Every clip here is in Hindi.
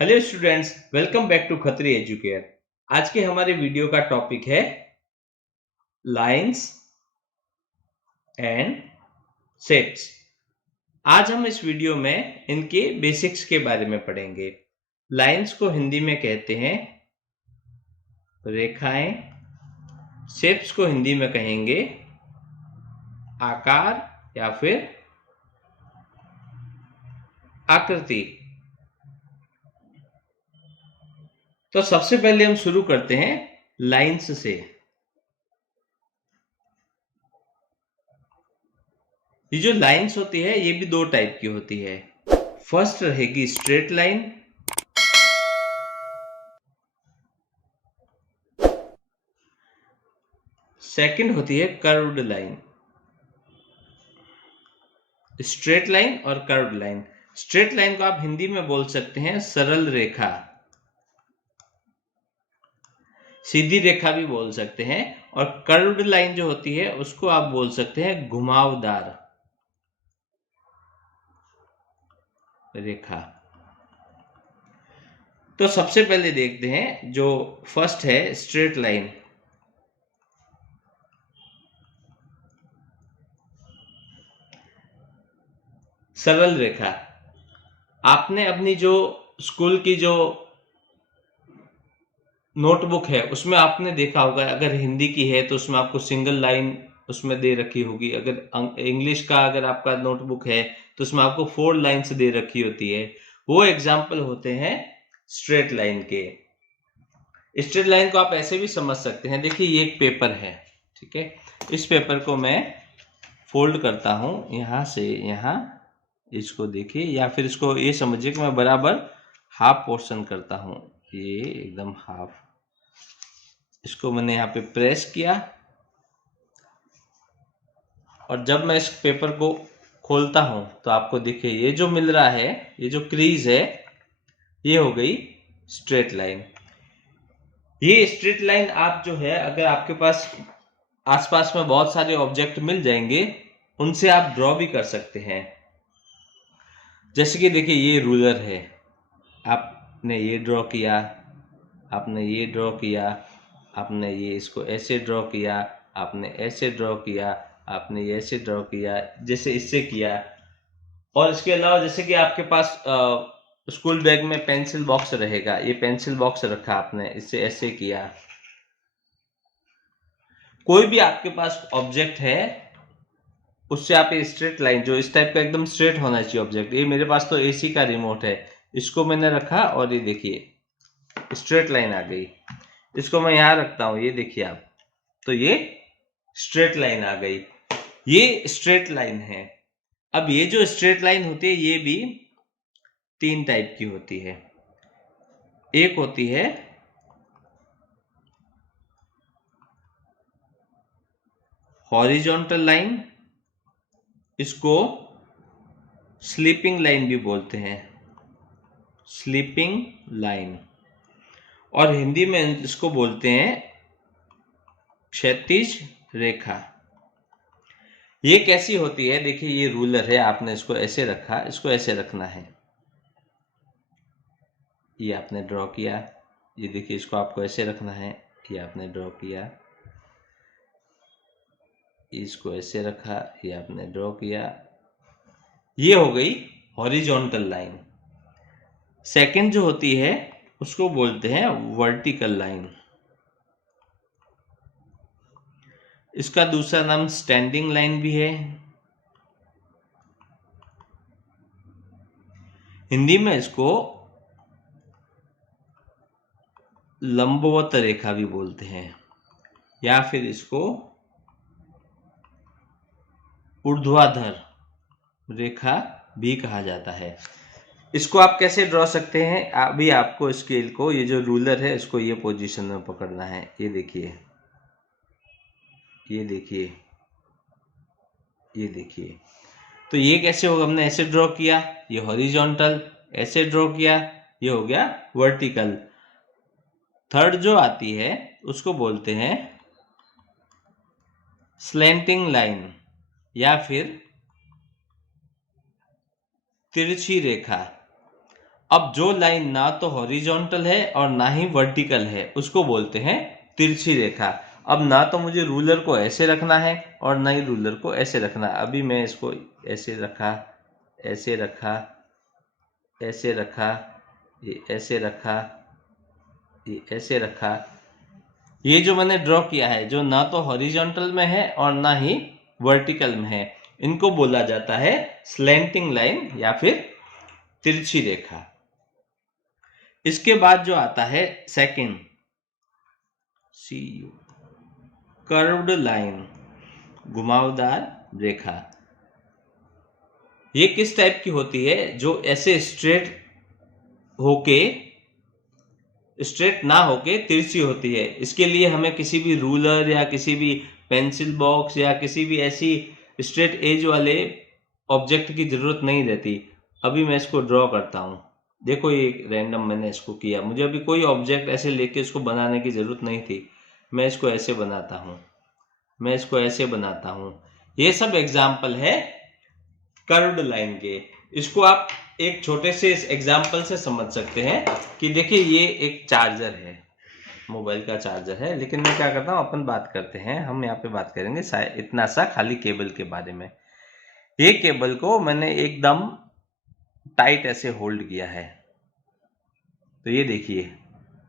Hello students, welcome back to Khatri Educare. आज के हमारे वीडियो का टॉपिक है लाइंस एंड शेप्स। आज हम इस वीडियो में इनके बेसिक्स के बारे में पढ़ेंगे। लाइंस को हिंदी में कहते हैं रेखाएं, शेप्स को हिंदी में कहेंगे आकार या फिर आकृति। तो सबसे पहले हम शुरू करते हैं लाइंस से। ये जो लाइंस होती है ये भी दो टाइप की होती है। फर्स्ट रहेगी स्ट्रेट लाइन, सेकंड होती है कर्व्ड लाइन। स्ट्रेट लाइन और कर्व्ड लाइन। स्ट्रेट लाइन को आप हिंदी में बोल सकते हैं सरल रेखा, सीधी रेखा भी बोल सकते हैं। और कर्व्ड लाइन जो होती है उसको आप बोल सकते हैं घुमावदार रेखा। तो सबसे पहले देखते हैं जो फर्स्ट है स्ट्रेट लाइन। सरल रेखा। आपने अपनी जो स्कूल की जो नोटबुक है उसमें आपने देखा होगा, अगर हिंदी की है तो उसमें आपको सिंगल लाइन उसमें दे रखी होगी। अगर इंग्लिश का अगर आपका नोटबुक है तो उसमें आपको 4 लाइन्स दे रखी होती है। वो एग्जाम्पल होते हैं स्ट्रेट लाइन के। स्ट्रेट लाइन को आप ऐसे भी समझ सकते हैं। देखिए ये एक पेपर है, ठीक है। इस पेपर को मैं फोल्ड करता हूं यहां से यहां, इसको देखिए, या फिर इसको ये समझिए कि मैं बराबर हाफ पोर्शन करता हूं, ये एकदम हाफ। इसको मैंने यहाँ पे प्रेस किया और जब मैं इस पेपर को खोलता हूं तो आपको देखिए ये जो मिल रहा है, ये जो क्रीज है, ये हो गई स्ट्रेट लाइन। ये स्ट्रेट लाइन आप जो है, अगर आपके पास आसपास में बहुत सारे ऑब्जेक्ट मिल जाएंगे उनसे आप ड्रॉ भी कर सकते हैं। जैसे कि देखिए ये रूलर है, आपने ये ड्रॉ किया, आपने ये ड्रॉ किया, आपने ये इसको ऐसे ड्रॉ किया, आपने ऐसे ड्रॉ किया, आपने ये ऐसे ड्रॉ किया, जैसे इससे किया। और इसके अलावा जैसे कि आपके पास स्कूल बैग में पेंसिल बॉक्स रहेगा, ये पेंसिल बॉक्स रखा आपने, इससे ऐसे किया। कोई भी आपके पास ऑब्जेक्ट है उससे आप ये स्ट्रेट लाइन, जो इस टाइप का एकदम स्ट्रेट होना चाहिए ऑब्जेक्ट। ये मेरे पास तो एसी का रिमोट है, इसको मैंने रखा और ये देखिए स्ट्रेट लाइन आ गई। इसको मैं यहां रखता हूं, ये देखिए आप, तो ये स्ट्रेट लाइन आ गई। ये स्ट्रेट लाइन है। अब ये जो स्ट्रेट लाइन होती है ये भी 3 टाइप की होती है। एक होती है हॉरिजॉन्टल लाइन, इसको स्लीपिंग लाइन भी बोलते हैं, स्लीपिंग लाइन। और हिंदी में इसको बोलते हैं क्षैतिज रेखा। ये कैसी होती है, देखिए ये रूलर है, आपने इसको ऐसे रखा, इसको ऐसे रखना है। ये आपने ड्रॉ किया, ये देखिए इसको आपको ऐसे रखना है, ये आपने ड्रॉ किया। इसको ऐसे रखा, ये आपने ड्रॉ किया। ये हो गई हॉरिजॉन्टल लाइन। सेकंड जो होती है उसको बोलते हैं वर्टिकल लाइन। इसका दूसरा नाम स्टैंडिंग लाइन भी है। हिंदी में इसको लंबवत रेखा भी बोलते हैं, या फिर इसको ऊर्ध्वाधर रेखा भी कहा जाता है। इसको आप कैसे ड्रॉ सकते हैं, अभी आपको स्केल को, ये जो रूलर है इसको ये पोजीशन में पकड़ना है। ये देखिए, ये देखिए, ये देखिए। तो ये कैसे होगा, हमने ऐसे ड्रॉ किया, ये हॉरिजॉन्टल, ऐसे ड्रॉ किया, ये हो गया वर्टिकल। थर्ड जो आती है उसको बोलते हैं स्लैंटिंग लाइन या फिर तिरछी रेखा। अब जो लाइन ना तो हॉरिजॉन्टल है और ना ही वर्टिकल है उसको बोलते हैं तिरछी रेखा। अब ना तो मुझे रूलर को ऐसे रखना है और ना ही रूलर को ऐसे रखना है। अभी मैं इसको ऐसे रखा, ऐसे रखा, ऐसे रखा, ये ऐसे रखा, ये ऐसे रखा। ये जो मैंने ड्रॉ किया है जो ना तो हॉरिजॉन्टल में है और ना ही वर्टिकल में है, इनको बोला जाता है स्लैंटिंग लाइन या फिर तिरछी रेखा। इसके बाद जो आता है second, C U, curved line, घुमावदार रेखा। ये किस टाइप की होती है? जो ऐसे स्ट्रेट ना होके तिरछी होती है। इसके लिए हमें किसी भी रूलर या किसी भी पेंसिल बॉक्स या किसी भी ऐसी स्ट्रेट एज वाले ऑब्जेक्ट की जरूरत नहीं रहती। अभी मैं इसको ड्रॉ करता हूँ। देखो ये रैंडम मैंने इसको किया, मुझे अभी कोई ऑब्जेक्ट ऐसे लेके इसको बनाने की जरूरत नहीं थी। मैं इसको ऐसे बनाता हूँ, मैं इसको ऐसे बनाता हूँ। ये सब एग्जाम्पल है कर्व्ड लाइन के। इसको आप एक छोटे से एग्जाम्पल से समझ सकते हैं कि देखिए ये एक चार्जर है, मोबाइल का चार्जर है। लेकिन मैं क्या करता हूँ, अपन बात करते हैं, हम यहाँ पे बात करेंगे इतना सा खाली केबल के बारे में। ये केबल को मैंने एकदम टाइट ऐसे होल्ड किया है, तो ये देखिए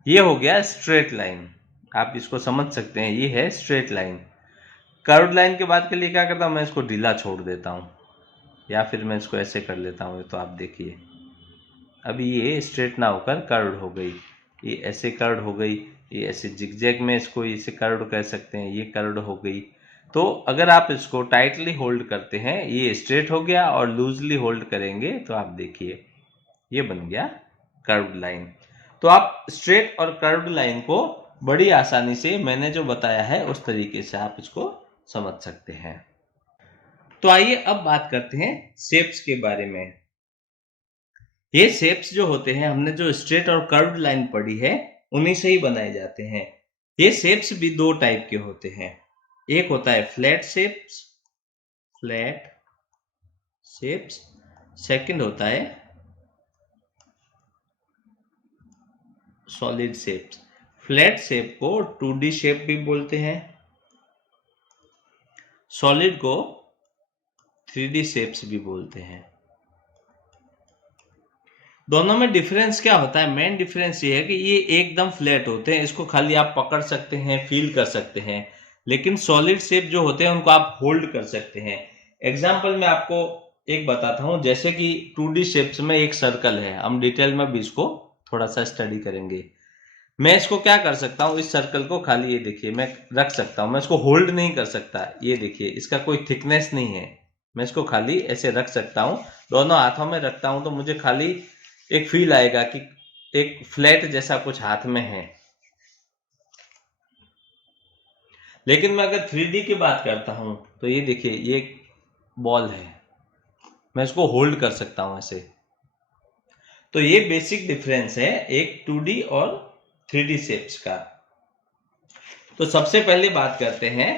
ये हो गया स्ट्रेट लाइन। आप इसको समझ सकते हैं, ये है स्ट्रेट लाइन। कर्व्ड लाइन के बाद के लिए क्या करता हूँ, मैं इसको ढीला छोड़ देता हूँ या फिर मैं इसको ऐसे कर लेता हूँ। तो आप देखिए अभी ये स्ट्रेट ना होकर कर्व्ड हो गई, ये ऐसे कर्व्ड हो गई, ये ऐसे जिगजैग में इसको इसे कर्व्ड कह सकते हैं, ये कर्व्ड हो गई। तो अगर आप इसको टाइटली होल्ड करते हैं ये स्ट्रेट हो गया, और लूजली होल्ड करेंगे तो आप देखिए ये बन गया कर्व्ड लाइन। तो आप स्ट्रेट और कर्व्ड लाइन को बड़ी आसानी से मैंने जो बताया है उस तरीके से आप इसको समझ सकते हैं। तो आइए अब बात करते हैं शेप्स के बारे में। ये शेप्स जो होते हैं, हमने जो स्ट्रेट और कर्व्ड लाइन पढ़ी है उन्हीं से ही बनाए जाते हैं। ये शेप्स भी दो टाइप के होते हैं। एक होता है flat shapes, flat shapes. Second होता है सॉलिड शेप्स। फ्लैट शेप को 2D शेप भी बोलते हैं, सॉलिड को 3D शेप्स भी बोलते हैं। दोनों में डिफरेंस क्या होता है? मेन डिफरेंस ये है कि ये एकदम फ्लैट होते हैं, इसको खाली आप पकड़ सकते हैं, फील कर सकते हैं। लेकिन सॉलिड शेप जो होते हैं उनको आप होल्ड कर सकते हैं। एग्जांपल मैं आपको एक बताता हूं, जैसे कि 2D शेप्स में एक सर्कल है, हम डिटेल में भी इसको थोड़ा सा स्टडी करेंगे। मैं इसको क्या कर सकता हूँ, इस सर्कल को खाली ये देखिए मैं रख सकता हूँ, मैं इसको होल्ड नहीं कर सकता। ये देखिए इसका कोई थिकनेस नहीं है, मैं इसको खाली ऐसे रख सकता हूँ। दोनों हाथों में रखता हूँ तो मुझे खाली एक फील आएगा कि एक फ्लैट जैसा कुछ हाथ में है। लेकिन मैं अगर 3D की बात करता हूं तो ये देखिए ये एक बॉल है, मैं इसको होल्ड कर सकता हूं ऐसे। तो ये बेसिक डिफरेंस है एक 2D और 3D शेप्स का। तो सबसे पहले बात करते हैं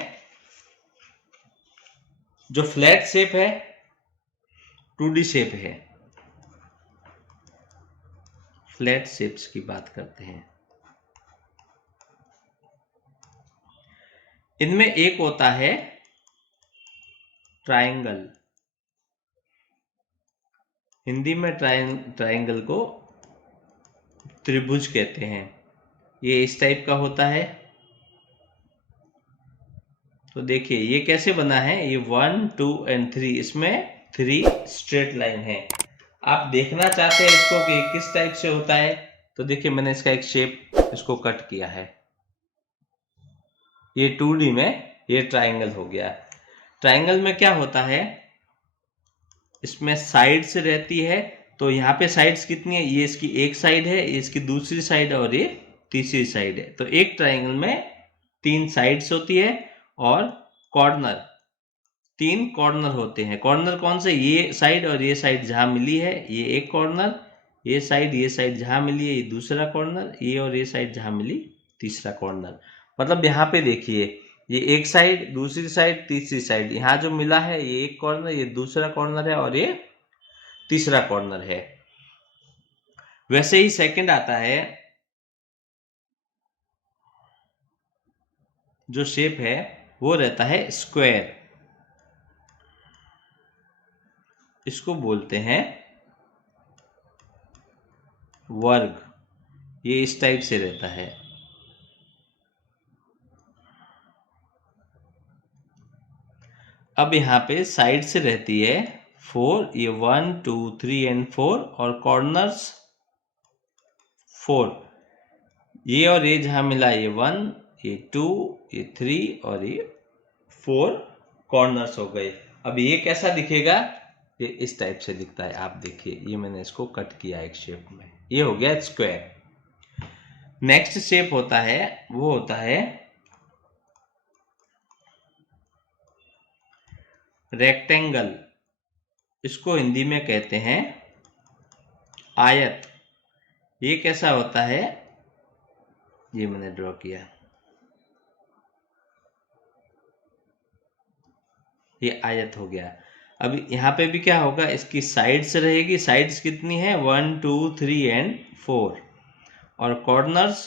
जो फ्लैट शेप है, 2D शेप है, फ्लैट शेप्स की बात करते हैं। इनमें एक होता है ट्रायंगल, हिंदी में ट्रायंगल को त्रिभुज कहते हैं। ये इस टाइप का होता है। तो देखिए ये कैसे बना है, ये 1 2 एंड 3, इसमें 3 स्ट्रेट लाइन है। आप देखना चाहते हैं इसको कि किस टाइप से होता है, तो देखिए मैंने इसका एक शेप इसको कट किया है। ये 2D में ये ट्रायंगल हो गया। ट्रायंगल में क्या होता है, इसमें साइड्स रहती है। तो यहाँ पे साइड्स कितनी है, ये इसकी एक साइड है, ये इसकी दूसरी साइड और ये तीसरी साइड है। तो एक ट्रायंगल में 3 साइड्स होती है और कॉर्नर, 3 कॉर्नर होते हैं। कॉर्नर कौन से, ये साइड और ये साइड जहां मिली है ये एक कॉर्नर, ये साइड जहां मिली है ये दूसरा कॉर्नर, ये और ये साइड जहां मिली तीसरा कॉर्नर। मतलब यहाँ पे देखिए ये एक साइड, दूसरी साइड, तीसरी साइड, यहाँ जो मिला है ये एक कॉर्नर, ये दूसरा कॉर्नर है और ये तीसरा कॉर्नर है। वैसे ही सेकंड आता है, जो शेप है वो रहता है स्क्वायर। इसको बोलते हैं वर्ग। ये इस टाइप से रहता है। अब यहाँ पे साइड से रहती है 4, ये 1 2 3 एंड 4, और कॉर्नर्स 4। ये और ये जहाँ मिला, ये 1, ये 2, ये 3 और ये 4 कॉर्नर्स हो गए। अब ये कैसा दिखेगा? ये इस टाइप से दिखता है। आप देखिए, ये मैंने इसको कट किया एक शेप में, ये हो गया स्क्वायर। नेक्स्ट शेप होता है, वो होता है रेक्टेंगल। इसको हिंदी में कहते हैं आयत। ये कैसा होता है? ये मैंने ड्रॉ किया, ये आयत हो गया। अब यहाँ पे भी क्या होगा, इसकी साइड्स रहेगी। साइड्स कितनी है? 1 2 3 एंड 4, और कॉर्नर्स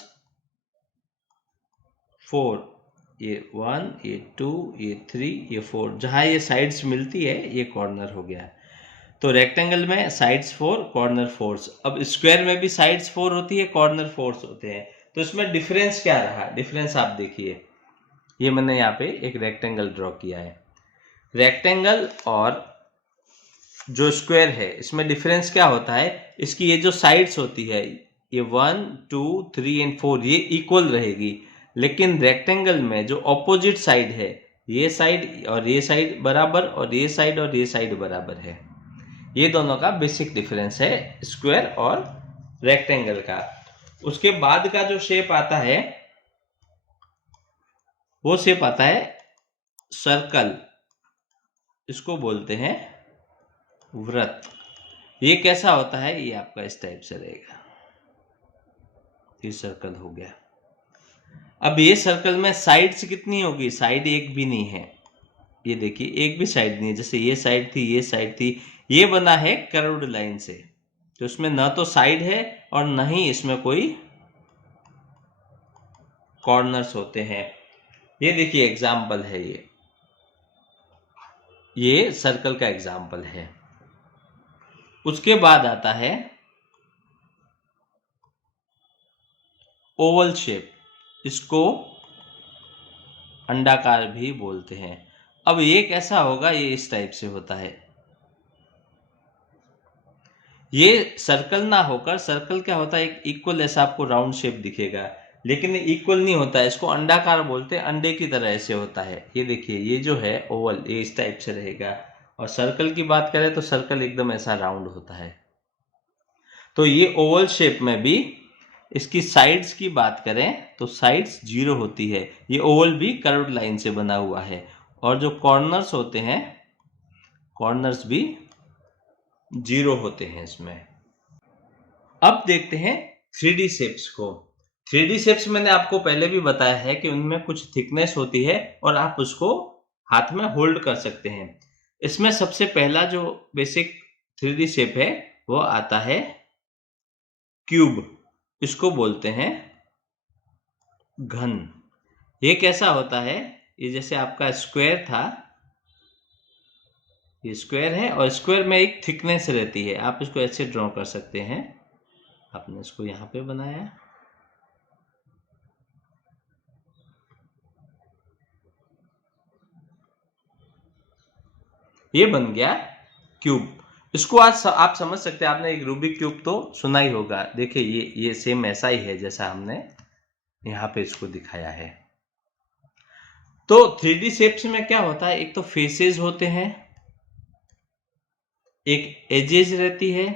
4। ये 1, ये 2, ये 3, ये 4। जहाँ ये साइड्स मिलती है ये कॉर्नर हो गया। तो रेक्टेंगल में साइड्स 4, कॉर्नर 4। अब स्क्वायर में भी साइड्स 4 होती है, कॉर्नर 4 होते हैं। तो इसमें डिफरेंस क्या रहा? डिफरेंस आप देखिए, ये मैंने यहाँ पे एक रेक्टेंगल ड्रॉ किया है। रेक्टेंगल और जो स्क्वायर है, इसमें डिफरेंस क्या होता है? इसकी ये जो साइड्स होती है, ये 1 2 3 एंड 4, ये इक्वल रहेगी। लेकिन रेक्टेंगल में जो ऑपोजिट साइड है, ये साइड और ये साइड बराबर, और ये साइड और ये साइड बराबर है। ये दोनों का बेसिक डिफरेंस है स्क्वायर और रेक्टेंगल का। उसके बाद का जो शेप आता है, वो शेप आता है सर्कल। इसको बोलते हैं वृत्त। ये कैसा होता है? ये आपका इस टाइप से रहेगा। ये सर्कल हो गया। अब ये सर्कल में साइड्स कितनी होगी? साइड एक भी नहीं है। ये देखिए, एक भी साइड नहीं है। जैसे ये साइड थी, ये साइड थी, ये बना है कर्व्ड लाइन से। तो इसमें ना तो साइड है और ना ही इसमें कोई कॉर्नर्स होते हैं। ये देखिए एग्जाम्पल है, ये सर्कल का एग्जाम्पल है। उसके बाद आता है ओवल शेप। इसको अंडाकार भी बोलते हैं। अब ये कैसा होगा? ये इस टाइप से होता है। ये सर्कल ना होकर, सर्कल क्या होता है, एक इक्वल ऐसा आपको राउंड शेप दिखेगा, लेकिन इक्वल नहीं होता है। इसको अंडाकार बोलते हैं, अंडे की तरह ऐसे होता है। ये देखिए, ये जो है ओवल, ये इस टाइप से रहेगा। और सर्कल की बात करें तो सर्कल एकदम ऐसा राउंड होता है। तो ये ओवल शेप में भी इसकी साइड्स की बात करें तो साइड्स 0 होती है। ये ओवल भी कर्व्ड लाइन से बना हुआ है। और जो कॉर्नर्स होते हैं, कॉर्नर्स भी 0 होते हैं इसमें। अब देखते हैं 3D शेप्स को। 3D शेप्स मैंने आपको पहले भी बताया है कि उनमें कुछ थिकनेस होती है और आप उसको हाथ में होल्ड कर सकते हैं। इसमें सबसे पहला जो बेसिक 3D शेप है वो आता है क्यूब। इसको बोलते हैं घन। ये कैसा होता है? ये जैसे आपका स्क्वायर था, ये स्क्वायर है और स्क्वायर में एक थिकनेस रहती है। आप इसको ऐसे ड्रॉ कर सकते हैं। आपने इसको यहाँ पे बनाया, ये बन गया क्यूब। इसको आज आप समझ सकते हैं। आपने एक रूबिक क्यूब तो सुना ही होगा। देखिए, ये सेम ऐसा ही है जैसा हमने यहाँ पे इसको दिखाया है। तो 3D शेप्स में क्या होता है? एक तो फेसेस होते हैं, एक एजेस रहती है,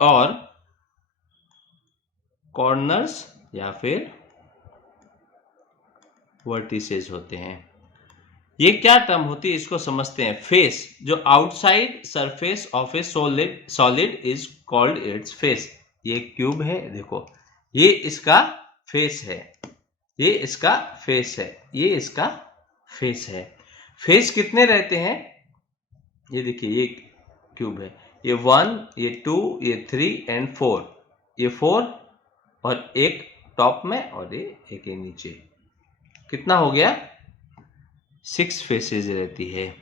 और कॉर्नर्स या फिर वर्टिसेस होते हैं। ये क्या टर्म होती है, इसको समझते हैं। फेस, जो outside surface of A solid is called its face. ये क्यूब है, देखो, ये इसका फेस है, ये इसका फेस है, ये इसका फेस है। फेस कितने रहते हैं? ये देखिए, ये क्यूब है, ये 1, ये 2, ये 3 एंड 4, ये 4 और एक टॉप में और ये नीचे। कितना हो गया? 6 फेसेस रहती है।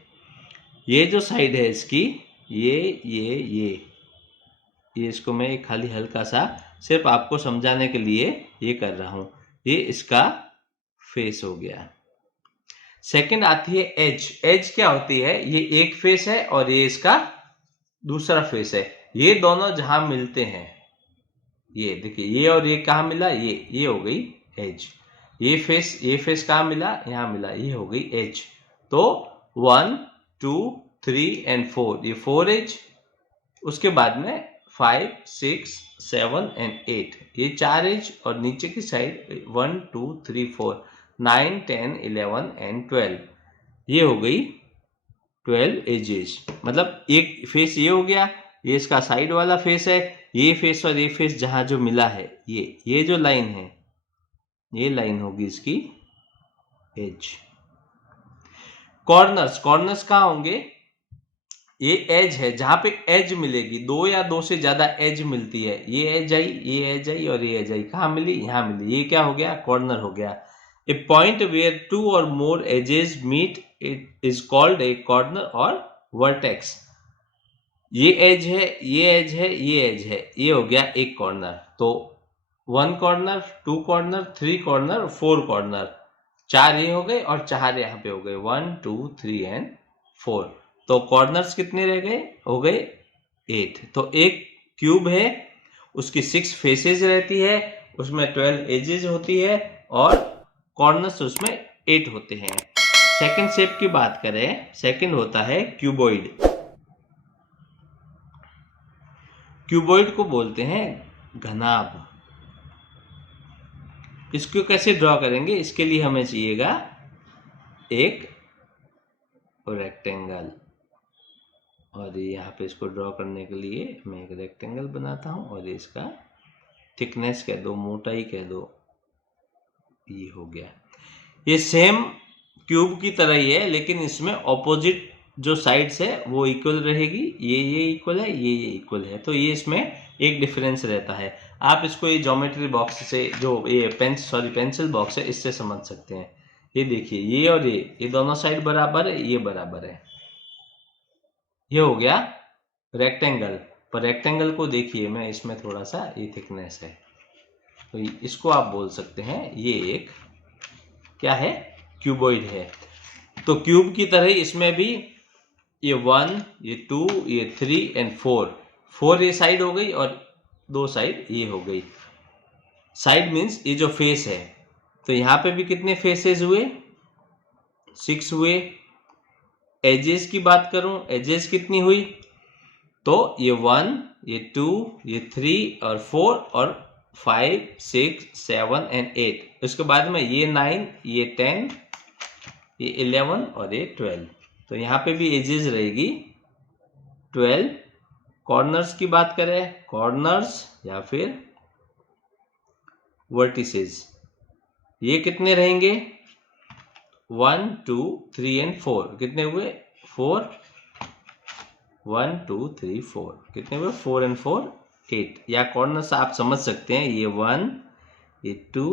ये जो साइड है इसकी, ये इसको मैं एक खाली हल्का सा सिर्फ आपको समझाने के लिए ये कर रहा हूं। ये इसका फेस हो गया। सेकंड आती है एज। एज क्या होती है? ये एक फेस है और ये इसका दूसरा फेस है। ये दोनों जहां मिलते हैं, ये देखिए, ये और ये कहां मिला? ये हो गई एज। ये फेस कहां मिला? यहां मिला, ये हो गई एज। तो 1, 2, 3 एंड 4, ये 4 एज। उसके बाद में 5, 6, 7 एंड 8, ये 4 एज। और नीचे की साइड 1, 2, 3, 4, 9, 10, 11 एंड 12, ये हो गई 12 एजेस। मतलब एक फेस ये हो गया, ये इसका साइड वाला फेस है। ये फेस और ये फेस जहां जो मिला है, ये जो लाइन है, ये लाइन होगी इसकी एज। कॉर्नर्स कहां होंगे? ये एज है, जहां पे एज मिलेगी, दो या दो से ज्यादा एज मिलती है। ये एज आई, ये एज आई और ये एज आई, कहां मिली? यहां मिली। ये क्या हो गया? कॉर्नर हो गया। ए point where 2 or more edges meet it is called a corner or vertex. ये एज है, ये एज है, ये एज है, ये हो गया एक कॉर्नर। तो 1 कॉर्नर, 2 कॉर्नर, 3 कॉर्नर, 4 कॉर्नर, 4 ये हो गए और 4 यहां पे हो गए, 1, 2, 3 एंड 4। तो कॉर्नर्स कितने रह गए? हो गए 8। तो एक क्यूब है, उसकी 6 फेसेस रहती है, उसमें 12 एजेस होती है और कॉर्नर्स उसमें 8 होते हैं। सेकंड शेप की बात करें, सेकंड होता है क्यूबॉइड। क्यूबॉइड को बोलते हैं घनाभ। इसको कैसे ड्रॉ करेंगे? इसके लिए हमें चाहिएगा एक रेक्टेंगल। और यहाँ पे इसको ड्रॉ करने के लिए मैं एक रेक्टेंगल बनाता हूँ और इसका थिकनेस कह दो, मोटाई कह दो, ये हो गया। ये सेम क्यूब की तरह ही है, लेकिन इसमें ऑपोजिट जो साइड्स है वो इक्वल रहेगी। ये इक्वल है, ये इक्वल है। तो ये इसमें एक डिफरेंस रहता है। आप इसको ये ज्योमेट्री बॉक्स से, जो ये पेंसिल बॉक्स है, इससे समझ सकते हैं। ये देखिए, ये और ये दोनों साइड बराबर है, ये बराबर है। ये हो गया रेक्टेंगल। पर रेक्टेंगल को देखिए, मैं इसमें थोड़ा सा ये थिकनेस है, तो इसको आप बोल सकते हैं ये एक क्या है? क्यूबॉइड है। तो क्यूब की तरह इसमें भी ये 1, ये 2, ये 3 एंड 4 ये साइड हो गई और 2 साइड ये हो गई। साइड मीन्स ये जो फेस है। तो यहां पे भी कितने फेसेस हुए? 6 हुए। एजेस की बात करूं, एजेस कितनी हुई? तो ये 1, ये 2, ये 3 और 4 और 5, 6, 7 एंड 8। उसके बाद में ये 9, ये 10, ये 11 और ये 12। तो यहाँ पे भी एजेस रहेगी 12। कॉर्नर्स की बात करें, कॉर्नर्स या फिर वर्टिसेस, ये कितने रहेंगे? 1, 2, 3 एंड 4। कितने हुए? 4। 1, 2, 3, 4 कितने हुए? 4 एंड 4 8। या कॉर्नर्स आप समझ सकते हैं, ये 1, ये 2,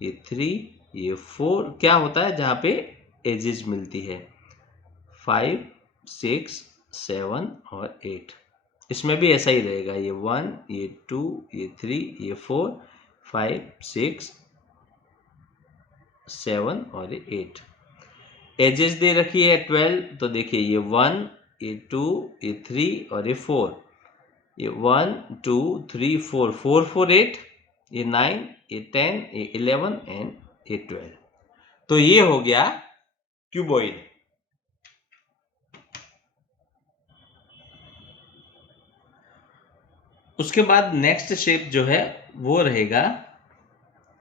ये 3, ये 4 क्या होता है जहाँ पे एजेस मिलती है? 5, 6, 7 और 8। इसमें भी ऐसा ही रहेगा, ये 1, ये 2, ये 3, ये 4, 5, 6, 7 और ये 8। एजेस दे रखी है 12। तो देखिए, ये 1, ये 2, ये 3 और ये 4। ये 1, 2, 3, 4, 4, 4, 8, ये 9, ये 10, ये 11 एंड ये 12। तो ये हो गया क्यूबॉइड। उसके बाद नेक्स्ट शेप जो है वो रहेगा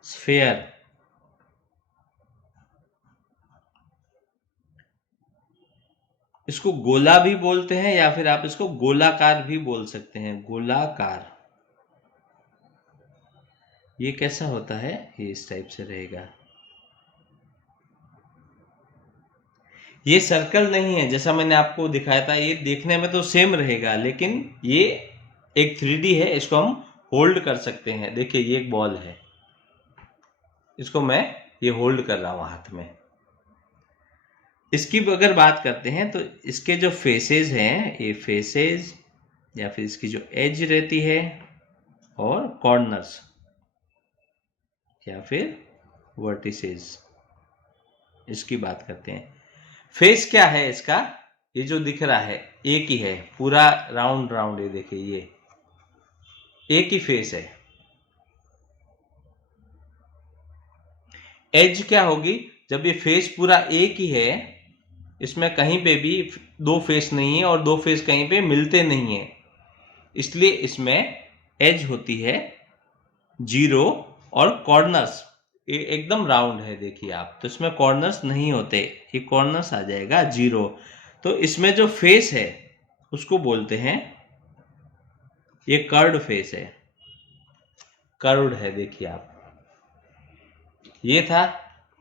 स्फेयर। इसको गोला भी बोलते हैं या फिर आप इसको गोलाकार भी बोल सकते हैं, गोलाकार। ये कैसा होता है? ये इस टाइप से रहेगा। ये सर्कल नहीं है, जैसा मैंने आपको दिखाया था, ये देखने में तो सेम रहेगा, लेकिन ये एक 3D है, इसको हम होल्ड कर सकते हैं। देखिए ये एक बॉल है, इसको मैं ये होल्ड कर रहा हूं हाथ में। इसकी अगर बात करते हैं तो इसके जो फेसेस हैं, ये फेसेस या फिर इसकी जो एज रहती है और कॉर्नर्स या फिर वर्टिसेस, इसकी बात करते हैं। फेस क्या है इसका, ये जो दिख रहा है एक ही है, पूरा राउंड राउंड, ये देखिए ये एक ही फेस है। एज क्या होगी, जब ये फेस पूरा एक ही है, इसमें कहीं पे भी दो फेस नहीं है और दो फेस कहीं पे मिलते नहीं है, इसलिए इसमें एज होती है 0 और कॉर्नर्स ये एकदम राउंड है। देखिए आप, तो इसमें कॉर्नर्स नहीं होते, ये कॉर्नर्स आ जाएगा 0। तो इसमें जो फेस है उसको बोलते हैं, ये कर्व्ड फेस है, कर्व्ड है। देखिए आप, ये था,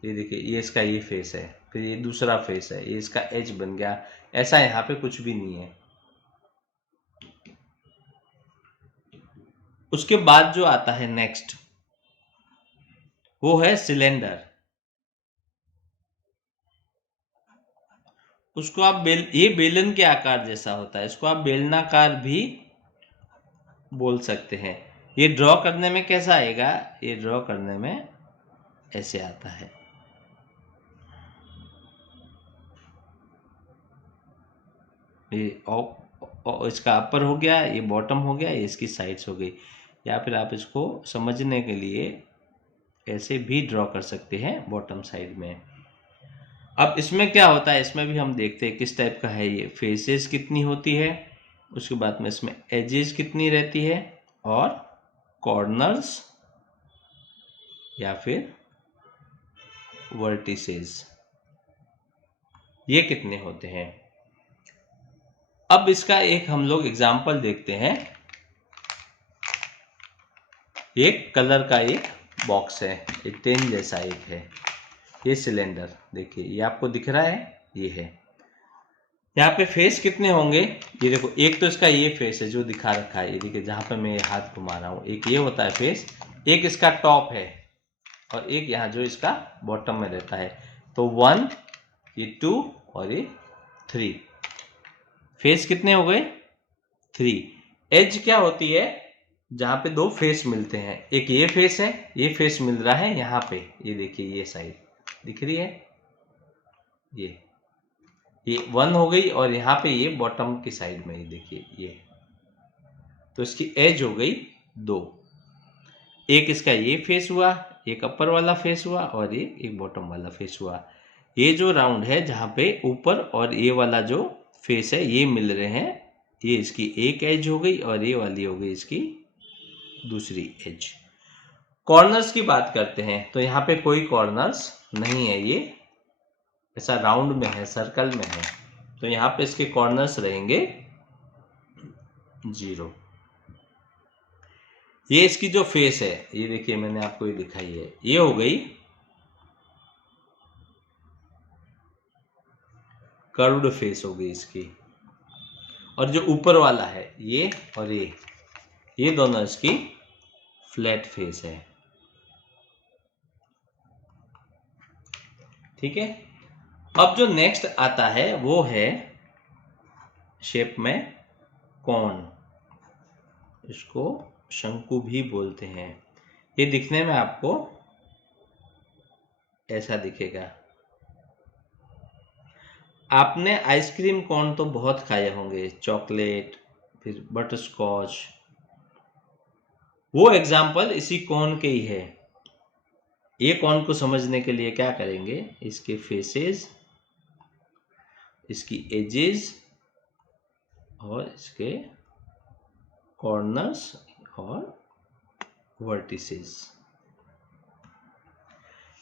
ये देखिए ये इसका ये फेस है, फिर ये दूसरा फेस है, ये इसका एज बन गया। ऐसा यहाँ पे कुछ भी नहीं है। उसके बाद जो आता है नेक्स्ट, वो है सिलेंडर। उसको आप ये बेलन के आकार जैसा होता है, इसको आप बेलनाकार भी बोल सकते हैं। ये ड्रॉ करने में कैसा आएगा, ये ड्रॉ करने में ऐसे आता है। ये इसका अपर हो गया, ये बॉटम हो गया, ये इसकी साइड्स हो गई। या फिर आप इसको समझने के लिए ऐसे भी ड्रॉ कर सकते हैं बॉटम साइड में। अब इसमें क्या होता है, इसमें भी हम देखते हैं किस टाइप का है ये। फेसेस कितनी होती है, उसके बाद में इसमें एजेस कितनी रहती है, और कॉर्नर्स या फिर वर्टिसेस ये कितने होते हैं। अब इसका एक हम लोग एग्जाम्पल देखते हैं। एक कलर का एक बॉक्स है, एक टेन जैसा एक है, ये सिलेंडर देखिए, ये आपको दिख रहा है, ये है। यहाँ पे फेस कितने होंगे, ये देखो, एक तो इसका ये फेस है जो दिखा रखा है, ये देखिए जहाँ पे मैं हाथ घुमा रहा हूँ, एक ये होता है फेस, एक इसका टॉप है, और एक यहाँ जो इसका बॉटम में रहता है। तो 1, ये 2 और ये 3, फेस कितने हो गए 3। एज क्या होती है, जहाँ पे दो फेस मिलते हैं, एक ये फेस है, ये फेस मिल रहा है यहाँ पे, ये देखिए ये साइड दिख रही है, ये 1 हो गई, और यहाँ पे ये बॉटम की साइड में, ये देखिए ये, तो इसकी एज हो गई 2। एक इसका ये फेस हुआ, एक अपर वाला फेस हुआ, और ये एक बॉटम वाला फेस हुआ। ये जो राउंड है जहाँ पे ऊपर और ये वाला जो फेस है ये मिल रहे हैं, ये इसकी एक एज हो गई, और ये वाली हो गई इसकी दूसरी एज। कॉर्नर्स की बात करते हैं, तो यहाँ पे कोई कॉर्नर्स नहीं है, ये ऐसा राउंड में है, सर्कल में है, तो यहाँ पे इसके कॉर्नर्स रहेंगे 0। ये इसकी जो फेस है, ये देखिए मैंने आपको ये दिखाई है, ये हो गई कर्व्ड फेस हो गई इसकी। और जो ऊपर वाला है ये और ये दोनों इसकी फ्लैट फेस है। ठीक है। अब जो नेक्स्ट आता है वो है शेप में कॉन, इसको शंकु भी बोलते हैं। ये दिखने में आपको ऐसा दिखेगा। आपने आइसक्रीम कॉर्न तो बहुत खाए होंगे, चॉकलेट, फिर बटर स्कॉच, वो एग्जाम्पल इसी कॉर्न के ही है। ये कॉर्न को समझने के लिए क्या करेंगे, इसके फेसेस, इसकी एजेस और इसके कॉर्नर्स और वर्टिसेस।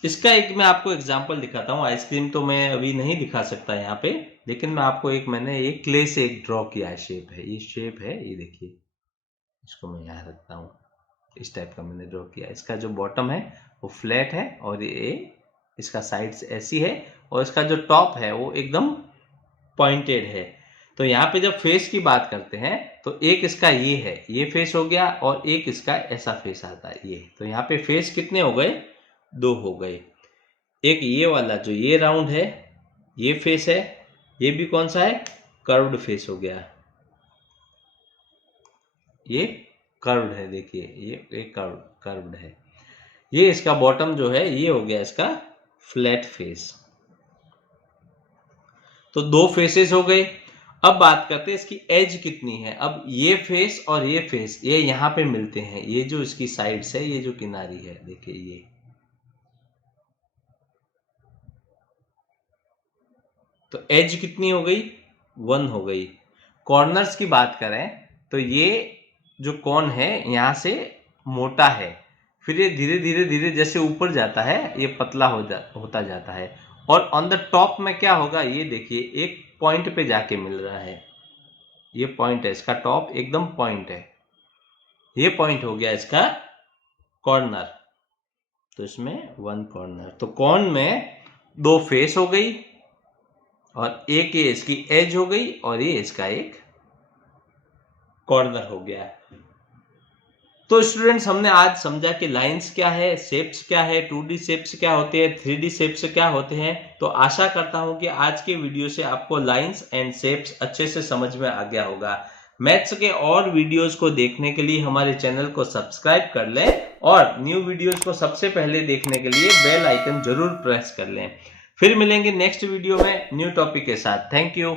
इसका एक मैं आपको एग्जांपल दिखाता हूँ। आइसक्रीम तो मैं अभी नहीं दिखा सकता यहाँ पे, लेकिन मैं आपको मैंने एक क्ले से एक ड्रॉ किया है, शेप है, ये शेप है, ये देखिए, इसको मैं यहाँ रखता हूँ, इस टाइप का मैंने ड्रॉ किया। इसका जो बॉटम है वो फ्लैट है, और ये इसका साइड्स ऐसी है और इसका जो टॉप है वो एकदम पॉइंटेड है। तो यहाँ पे जब फेस की बात करते हैं तो एक इसका ये है, ये फेस हो गया, और एक इसका ऐसा फेस आता है ये। तो यहाँ पे फेस कितने हो गए? 2 हो गए। एक ये वाला जो ये राउंड है ये फेस है, ये भी कौन सा है? कर्व्ड फेस हो गया, ये कर्व्ड है, देखिए ये कर्व्ड है। ये इसका बॉटम जो है ये हो गया इसका फ्लैट फेस। तो 2 फेसेस हो गए। अब बात करते हैं इसकी एज कितनी है। अब ये फेस और ये फेस ये यहां पे मिलते हैं, ये जो इसकी साइड्स है, ये जो किनारी है, देखिए ये। तो एज कितनी हो गई? 1 हो गई। कॉर्नर्स की बात करें तो ये जो कॉर्न है यहां से मोटा है, फिर ये धीरे धीरे धीरे जैसे ऊपर जाता है ये पतला होता जाता है, और ऑन द टॉप में क्या होगा ये देखिए, एक पॉइंट पे जाके मिल रहा है। ये पॉइंट है, इसका टॉप एकदम पॉइंट है, ये पॉइंट हो गया इसका कॉर्नर। तो इसमें 1 कॉर्नर। तो कॉर्न में 2 फेस हो गई, और एक ये इसकी एज हो गई, और ये इसका एक कॉर्नर हो गया। तो स्टूडेंट्स हमने आज समझा कि लाइंस क्या है, शेप्स क्या है, 2D शेप्स क्या होते हैं, 3D शेप्स क्या होते हैं। तो आशा करता हूं कि आज के वीडियो से आपको लाइंस एंड शेप्स अच्छे से समझ में आ गया होगा। मैथ्स के और वीडियोस को देखने के लिए हमारे चैनल को सब्सक्राइब कर लें, और न्यू वीडियोस को सबसे पहले देखने के लिए बेल आइकन जरूर प्रेस कर लें। फिर मिलेंगे नेक्स्ट वीडियो में न्यू टॉपिक के साथ। Thank you.